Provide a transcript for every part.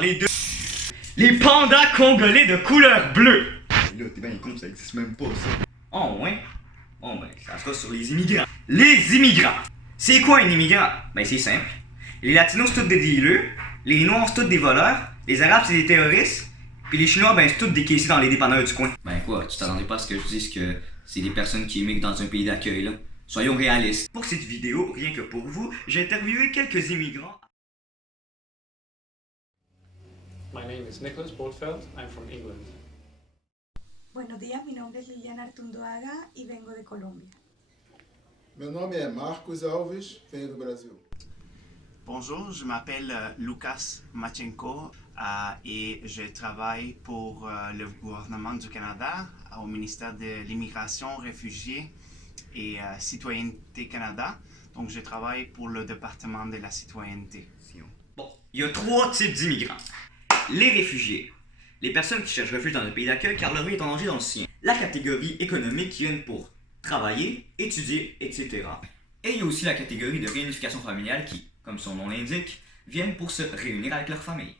parler de les pandas congolais de couleur bleue. Là, t'es bien con, ça existe même pas, ça. Oh ouais? Bon ben, ça sera sur les immigrants. Les immigrants! C'est quoi un immigrant? Ben c'est simple. Les latinos c'est tous des dealers, les noirs c'est tous des voleurs, les arabes c'est des terroristes, puis les chinois ben c'est tous des caissiers dans les dépanneurs du coin. Ben quoi, tu t'attendais pas à ce que je dise que c'est des personnes qui immigrent dans un pays d'accueil là? Soyons réalistes. Pour cette vidéo, rien que pour vous, j'ai interviewé quelques immigrants. My name is Nicholas Boltfeld. I'm from England. Buenos días, mi nombre es Liliana Artunduaga y vengo de Colombia. Meu nome é Marcos Alves, venho do Brasil. Bonjour, je m'appelle Lucas Machenko et je travaille pour le gouvernement du Canada au ministère de l'Immigration, Réfugiés et Citoyenneté Canada. Donc je travaille pour le département de la citoyenneté. Bon, il y a trois types d'immigrants. Les réfugiés, les personnes qui cherchent refuge dans un pays d'accueil car leur vie est en danger dans le sien. La catégorie économique qui viennent pour travailler, étudier, etc. Et il y a aussi la catégorie de réunification familiale qui, comme son nom l'indique, viennent pour se réunir avec leur famille.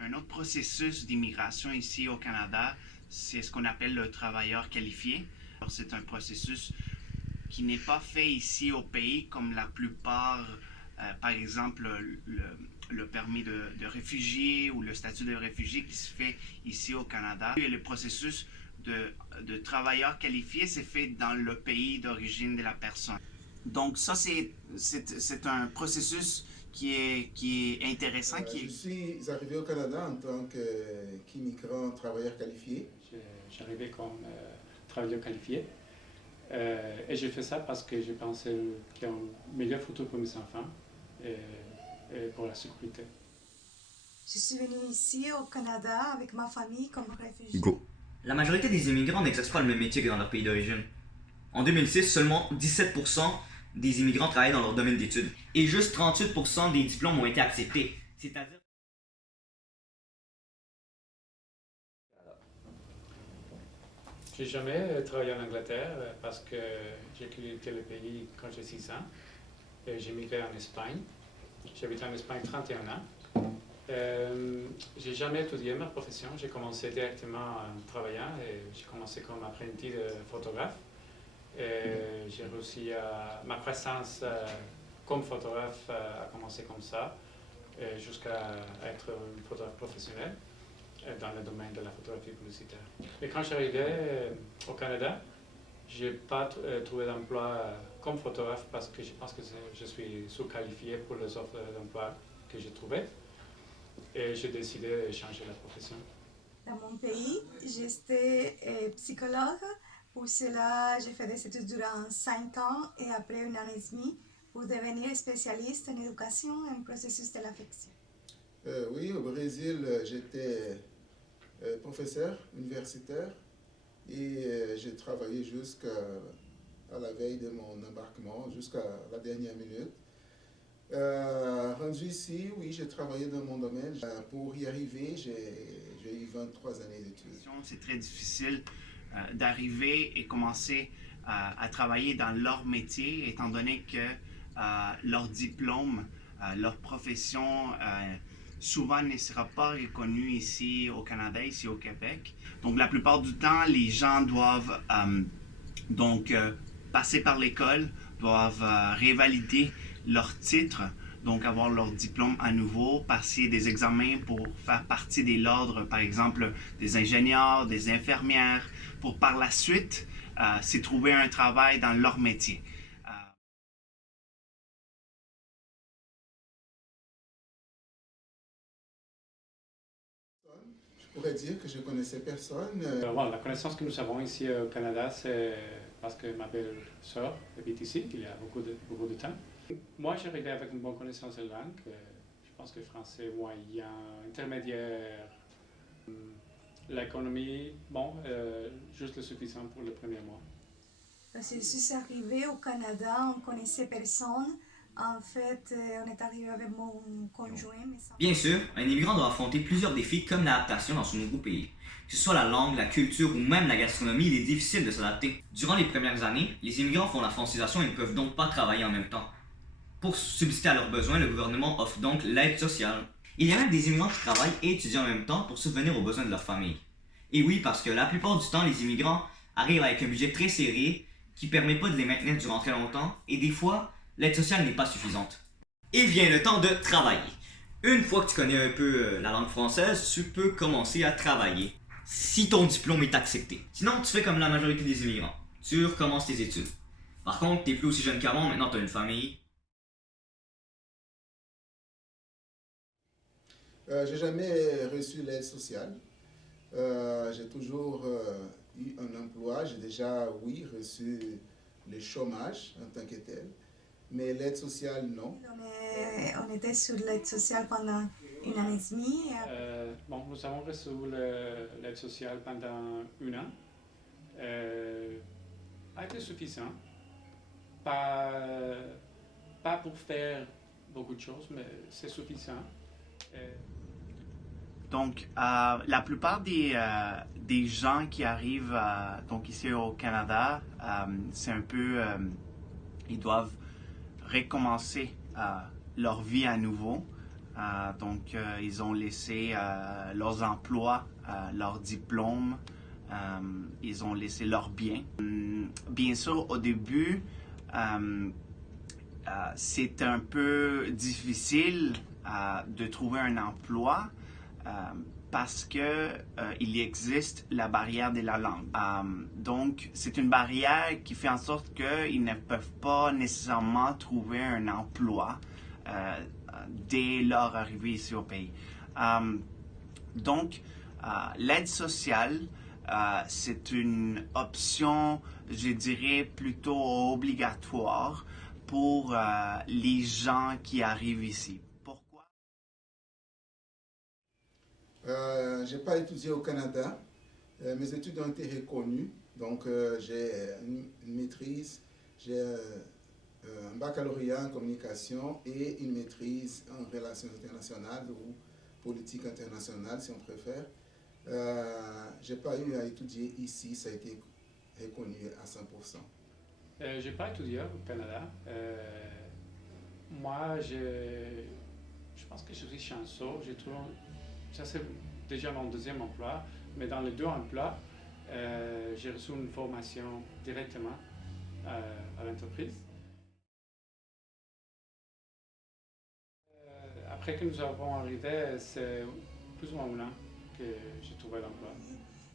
Un autre processus d'immigration ici au Canada, c'est ce qu'on appelle le travailleur qualifié. C'est un processus qui n'est pas fait ici au pays comme la plupart, par exemple le permis de réfugié ou le statut de réfugié qui se fait ici au Canada. Et le processus de travailleur qualifié, c'est fait dans le pays d'origine de la personne. Donc ça, c'est un processus qui est intéressant. Je suis arrivé au Canada en tant qu'immigrant travailleur qualifié. J'ai arrivé comme travailleur qualifié. Et j'ai fait ça parce que je pensais qu'il y a un meilleur futur pour mes enfants et pour la sécurité. Je suis venue ici au Canada avec ma famille comme réfugiée. Go. La majorité des immigrants n'exercent pas le même métier que dans leur pays d'origine. En 2006, seulement 17% des immigrants travaillaient dans leur domaine d'études. Et juste 38% des diplômes ont été acceptés. C'est-à-dire... J'ai jamais travaillé en Angleterre parce que j'ai quitté le pays quand j'ai 6 ans. J'ai migré en Espagne. J'ai habité en Espagne 31 ans. J'ai jamais étudié ma profession. J'ai commencé directement en travaillant et j'ai commencé comme apprenti de photographe. J'ai réussi ma présence comme photographe a commencé comme ça, jusqu'à être un photographe professionnel dans le domaine de la photographie publicitaire. Mais quand je suis arrivé au Canada, je n'ai pas trouvé d'emploi comme photographe parce que je pense que je suis sous-qualifié pour les offres d'emploi que j'ai trouvées. Et j'ai décidé de changer la profession. Dans mon pays, j'étais psychologue. Pour cela, j'ai fait des études durant 5 ans et après 1 an et demi pour devenir spécialiste en éducation et en processus de l'affection. Oui, au Brésil, j'étais professeur universitaire et j'ai travaillé jusqu'à la veille de mon embarquement, jusqu'à la dernière minute. Rendu ici, oui, j'ai travaillé dans mon domaine. Pour y arriver, j'ai eu 23 années d'études. C'est très difficile d'arriver et commencer à travailler dans leur métier, étant donné que leur diplôme, leur profession, souvent ne sera pas reconnue ici au Canada, ici au Québec. Donc la plupart du temps, les gens doivent passer par l'école, doivent révalider leur titre, donc avoir leur diplôme à nouveau, passer des examens pour faire partie de l'ordre, par exemple, des ingénieurs, des infirmières, pour par la suite, se trouver un travail dans leur métier. Je pourrais dire que je connaissais personne. Bon, la connaissance que nous avons ici au Canada, c'est parce que ma belle-sœur habite ici, il y a beaucoup de temps. Moi, j'ai arrivé avec une bonne connaissance de langue. Je pense que français moyen, intermédiaire. L'économie, bon, juste le suffisant pour le premier mois. Parce que je suis arrivée au Canada, on ne connaissait personne. En fait, on est arrivé avec mon conjoint. Mais ça... Bien sûr, un immigrant doit affronter plusieurs défis comme l'adaptation dans son nouveau pays. Que ce soit la langue, la culture ou même la gastronomie, il est difficile de s'adapter. Durant les premières années, les immigrants font la francisation et ne peuvent donc pas travailler en même temps. Pour subsister à leurs besoins, le gouvernement offre donc l'aide sociale. Il y a même des immigrants qui travaillent et étudient en même temps pour subvenir aux besoins de leur famille. Et oui, parce que la plupart du temps, les immigrants arrivent avec un budget très serré qui ne permet pas de les maintenir durant très longtemps et des fois, l'aide sociale n'est pas suffisante. Et vient le temps de travailler. Une fois que tu connais un peu la langue française, tu peux commencer à travailler. Si ton diplôme est accepté. Sinon, tu fais comme la majorité des immigrants. Tu recommences tes études. Par contre, t'es plus aussi jeune qu'avant, maintenant t'as une famille. J'ai jamais reçu l'aide sociale. J'ai toujours eu un emploi. J'ai déjà, oui, reçu le chômage en tant que tel. Mais l'aide sociale, non. On était sur l'aide sociale pendant une année et demie. Bon, nous avons reçu l'aide sociale pendant 1 an. A été suffisant. Pas pour faire beaucoup de choses, mais c'est suffisant. Donc, la plupart des gens qui arrivent donc ici au Canada, c'est un peu, ils doivent recommencer leur vie à nouveau. Donc, ils ont laissé leurs emplois, leurs diplômes, ils ont laissé leurs biens. Bien sûr, au début, c'est un peu difficile de trouver un emploi parce que il existe la barrière de la langue. Donc, c'est une barrière qui fait en sorte qu'ils ne peuvent pas nécessairement trouver un emploi dès leur arrivée ici au pays. Donc, l'aide sociale, c'est une option, je dirais, plutôt obligatoire pour les gens qui arrivent ici. Pourquoi? Je n'ai pas étudié au Canada. Mes études ont été reconnues. Donc, j'ai une maîtrise, j'ai un baccalauréat en communication et une maîtrise en relations internationales ou politique internationale, si on préfère. Je n'ai pas eu à étudier ici, ça a été reconnu à 100%. Je n'ai pas étudié au Canada. Moi, je pense que je suis chanceux. Ça, c'est déjà mon deuxième emploi, mais dans les 2 emplois, j'ai reçu une formation directement à l'entreprise. Après que nous avons arrivé, c'est plus ou moins 1 an que j'ai trouvé l'emploi.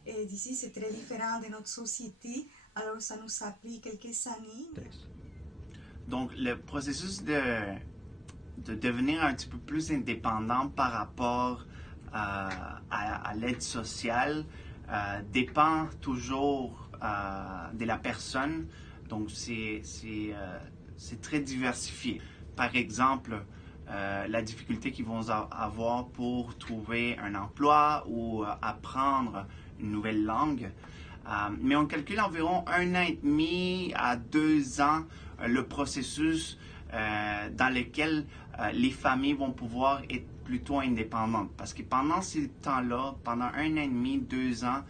Et d'ici, c'est très différent de notre société, alors ça nous a pris quelques années. Donc, le processus de devenir un petit peu plus indépendant par rapport à l'aide sociale dépend toujours de la personne. Donc, c'est très diversifié. Par exemple, la difficulté qu'ils vont avoir pour trouver un emploi ou apprendre une nouvelle langue. Mais on calcule environ 1 an et demi à 2 ans le processus dans lequel les familles vont pouvoir être plutôt indépendantes. Parce que pendant ce temps-là, pendant 1 an et demi, 2 ans,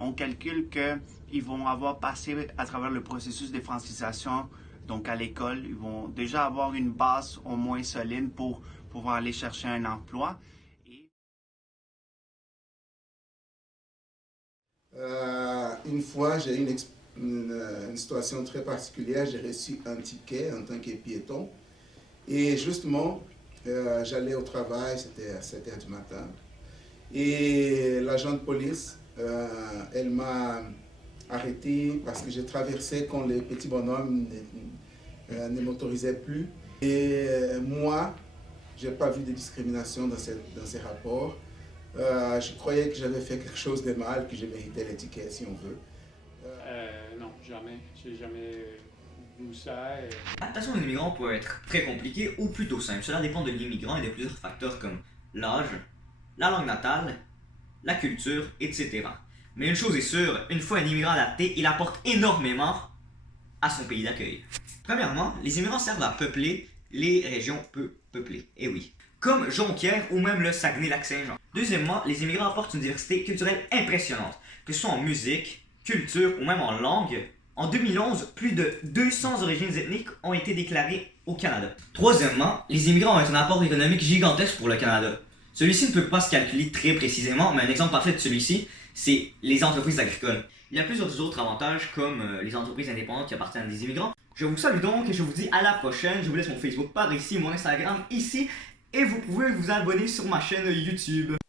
on calcule qu'ils vont avoir passé à travers le processus de francisation. Donc à l'école, ils vont déjà avoir une base au moins solide pour pouvoir aller chercher un emploi. Une fois, j'ai eu une situation très particulière. J'ai reçu un ticket en tant que piéton. Et justement, j'allais au travail, c'était à 7 h du matin. Et l'agent de police, elle m'a arrêté parce que j'ai traversé quand les petits bonhommes ne m'autorisaient plus. Et moi, je n'ai pas vu de discrimination dans ces rapports. Je croyais que j'avais fait quelque chose de mal, que je méritais l'étiquette, si on veut. Non, jamais. J'ai jamais vu ça. L'adaptation d'un immigrant peut être très compliquée ou plutôt simple. Cela dépend de l'immigrant et de plusieurs facteurs comme l'âge, la langue natale, la culture, etc. Mais une chose est sûre, une fois un immigrant adapté, il apporte énormément à son pays d'accueil. Premièrement, les immigrants servent à peupler les régions peu peuplées. Eh oui. Comme Jonquière ou même le Saguenay-Lac-Saint-Jean. Deuxièmement, les immigrants apportent une diversité culturelle impressionnante, que ce soit en musique, culture ou même en langue. En 2011, plus de 200 origines ethniques ont été déclarées au Canada. Troisièmement, les immigrants ont un apport économique gigantesque pour le Canada. Celui-ci ne peut pas se calculer très précisément, mais un exemple parfait de celui-ci, c'est les entreprises agricoles. Il y a plusieurs autres avantages comme les entreprises indépendantes qui appartiennent à des immigrants. Je vous salue donc et je vous dis à la prochaine. Je vous laisse mon Facebook par ici, mon Instagram ici et vous pouvez vous abonner sur ma chaîne YouTube.